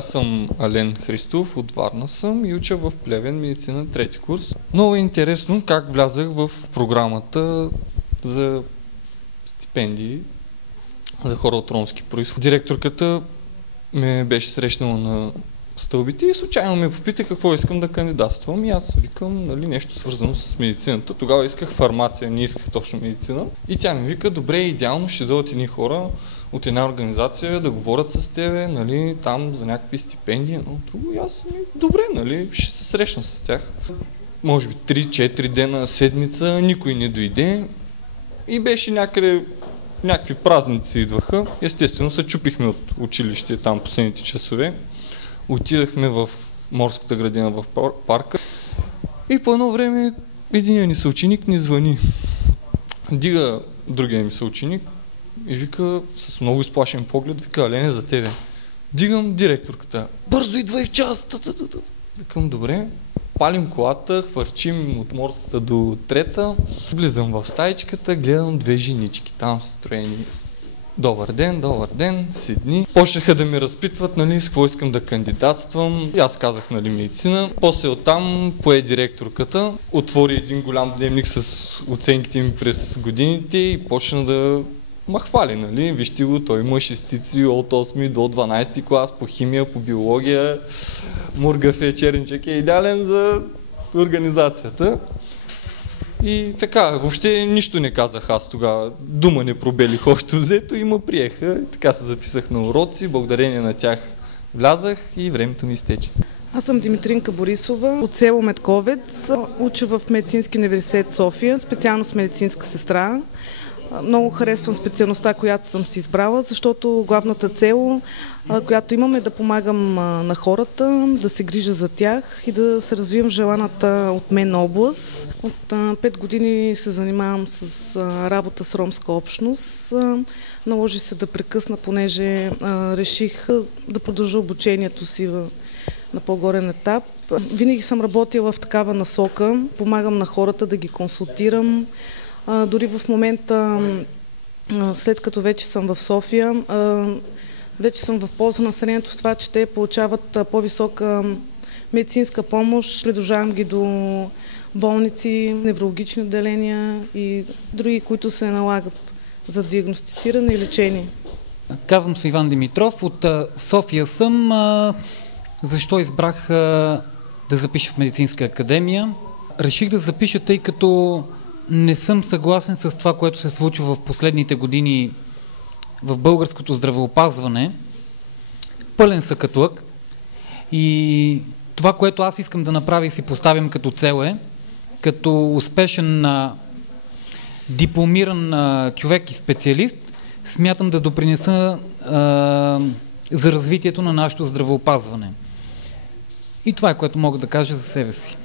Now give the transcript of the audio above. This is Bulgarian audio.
Аз съм Ален Христов, от Варна съм и уча в Плевен медицина трети курс. Много е интересно как влязах в програмата за стипендии за хора от ромски произход. Директорката ме беше срещнала на стълбите и случайно ме попита какво искам да кандидатствам и аз викам нещо свързано с медицината. Тогава исках фармация, не исках точно медицина. И тя ми вика, добре, идеално ще дойдат едни хора от една организация да говорят с тебе, там за някакви стипендии, но друго и аз, добре, ще се срещна с тях. Може би 3-4 дена, седмица, никой не дойде и беше някакви празници идваха. Естествено се чупихме от училище там последните часове. Отидахме в морската градина в парка и по едно време единият ни съученик ни звъни. Дига другия ми съученик и вика с много изплашен поглед, вика, Алене, за тебе. Дигам директорката. Бързо идвай в час! Викам, добре. Палим колата, хвърчим от морската до трета. Влизам в стаичката, гледам две женички там строени. Добър ден, седни. Почнаха да ми разпитват, с какво искам да кандидатствам. И аз казах, медицина. После оттам пое директорката, отвори един голям дневник с оценките ми през годините и почна да ма хвали, Вижте го, той има шестици от 8 до 12 клас по химия, по биология. Мургаф черенчек е идеален за организацията. И така, въобще нищо не казах аз тогава. Дума не пробелих общо взето и ме приеха. И така се записах на уроци, благодарение на тях влязах и времето ми изтече. Аз съм Димитринка Борисова от село Медковец. Уча в Медицински университет София, специалност медицинска сестра. Много харесвам специалността, която съм си избрала, защото главната цел, която имам, е да помагам на хората, да се грижа за тях и да се развивам в желаната от мен област. От 5 години се занимавам с работа с ромска общност. Наложи се да прекъсна, понеже реших да продължа обучението си на по-горен етап. Винаги съм работила в такава насока, помагам на хората да ги консултирам. Дори в момента, след като вече съм в София, вече съм в полза на населението с това, че те получават по-висока медицинска помощ. Придружавам ги до болници, неврологични отделения и други, които се налагат за диагностициране и лечение. Казвам се Иван Димитров, от София съм. Защо избрах да запиша в Медицинска академия? Реших да запиша, тъй като не съм съгласен с това, което се случва в последните години в българското здравеопазване. Пълен съкатлък. И това, което аз искам да направя и си поставям като цел е, като успешен дипломиран човек и специалист, смятам да допринеса за развитието на нашето здравеопазване. И това е, което мога да кажа за себе си.